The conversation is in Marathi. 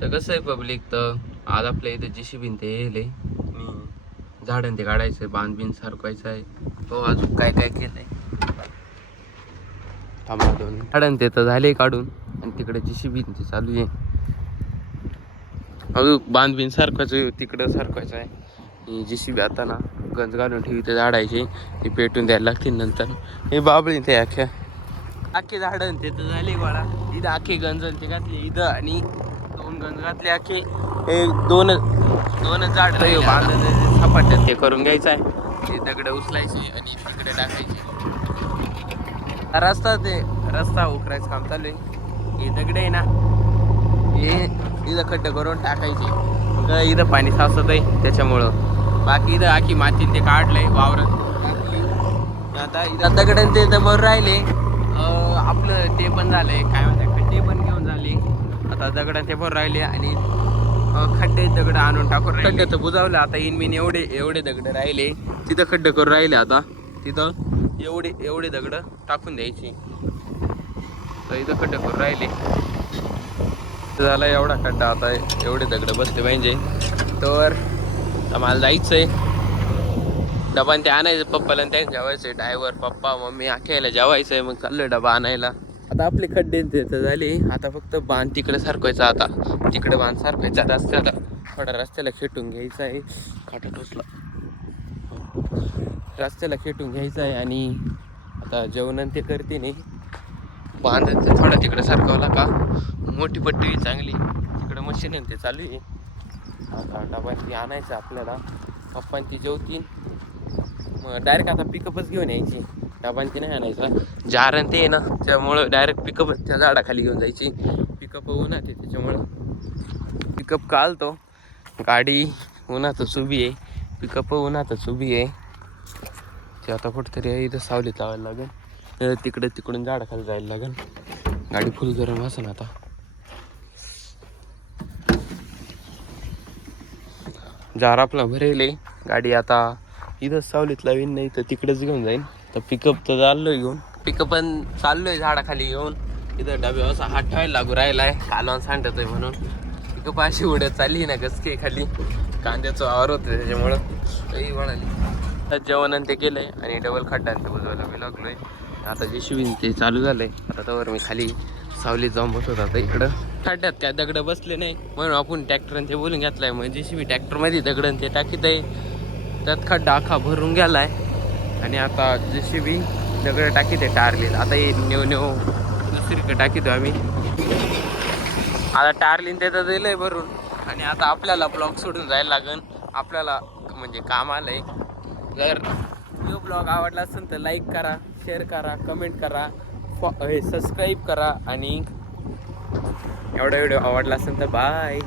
तर कसं आहे पब्लिक, तर आज आपल्या इथे JCB ते येईल आणि झाडं ते काढायचं, बांध बिन सारखवायचं आहे. तो अजून काय काय केलंय थांबा दोन. झाडं ते तर झाले काढून आणि तिकडे JCB ते चालू आहे. अजून बांध बिन सारखवायचं, तिकडं सारखवायचं आहे. JCB आता ना गंज घालून ठेवी ते झाडायचे, ते पेटून द्यायला लागतील नंतर. हे बाबळी ते आखे झाडं ते तर झाले गोळा. इथं आखे गंज ते घातले इथं आणि 2 गंज घातले आखे. हे दोनच झाड बांधून सपाट्यात ते करून घ्यायचं आहे. ते दगड उचलायचे आणि तिकडे टाकायचे. रस्ता उकरायचं काम चालू आहे. हे दगड आहे ना, हे इथं खड्डे करून टाकायचे. इथं पाणी साचत आहे त्याच्यामुळं. बाकी इथं आखी माती ते काढलंय वावरात. आता इथं दगड ते तर मर राहिले. आपलं ते पण झालंय, काय म्हणतात, खड्डे पण घेऊन झाले. आता दगड ते भर राहिले आणि खड्डे दगड आणून टाकून खड्डे तर बुजावले. आता इनमिन एवढे दगड राहिले. तिथं खड्डे करून राहिले. आता तिथं एवढे दगड टाकून द्यायची. तर इथं खड्डे करून राहिले. झाला एवढा खड्डा, आता एवढे दगड बसले पाहिजे. तर मला जायचंय, डबा ते आणायचं पप्पाला आणि त्याने जेवायचंय. Driver papa mummy अख्यायला जेवायचंय. मग चाललोय डबा आणायला. आता आपले खड्डे तर झाले. आता फक्त बांध तिकडे सारखवायचा. आता तिकडे बांध सारखवायचा. रस्त्याला थोडा रस्त्याला खेटून घ्यायचा आहे. काटा टोचला. रस्त्याला खेटून घ्यायचं आहे आणि आता जेवण ते करते नाही. बांध थोडा तिकडे सारखवला का मोठी पट्टी चांगली. तिकडे मशीन आहे ते चालू आहे. आता डबा ती आणायचं आपल्याला. पप्पा ती जेवतील. मग डायरेक्ट आता पिकअपच घेऊन यायची. डबांती नाही आणायचा. जारण ते आहे ना, त्यामुळं डायरेक्ट पिकअपच त्या झाडाखाली घेऊन जायची. पिकअप उन्हात आहे त्याच्यामुळं पिकअप काढतो. गाडी उन्हातच उभी आहे, पिकअप उन्हातच उभी आहे. ते आता कुठंतरी इथं सावलीत लावायला लागेल. तिकडून झाडाखाली जायला लागेल. गाडी फुल गरम असेल आता. जार आपला भरेल गाडी. आता इथं सावलीत लावीन, नाही तर तिकडेच घेऊन जाईन. तर पिकअप तर चाललोय घेऊन. पिकअप पण चाललोय झाडाखाली घेऊन. इथं डब्यावर असा हात ठेवायला लागू राहिलाय. कालवण सांडतोय म्हणून. पिकअप अशी उड्यात चालली ना गचके खाली. कांद्याचं आवर होतं त्याच्यामुळं काही म्हणाली. आता जेवण ते केलंय आणि डबल खड्डा ते बुजवायला मी लागलोय. आता JCB ते चालू झालंय. आता त्यावर मी खाली सावलीत जाऊन बसवत. आता इकडं खड्ड्यात काय दगड बसले नाही म्हणून आपण ट्रॅक्टरने ते बोलून घेतलाय. मग JCB ट्रॅक्टरमध्ये दगड ते टाकीत आहे. त्यात खड्डा अख्खा भरून गेलाय आणि आता JCB दगड टाकीत आहे टारलीन. आता हे नेव दुसरीकडे टाकीतो आम्ही. आता टारलीन ते तर दिलंय भरून आणि आता आपल्याला ब्लॉग सोडून जायला लागेल. आपल्याला म्हणजे काम आलंय. जर जो ब्लॉग आवडला असेल तर लाईक करा, शेअर करा, कमेंट करा, सबस्क्राईब करा आणि एवढा व्हिडिओ आवडला असेल तर बाय.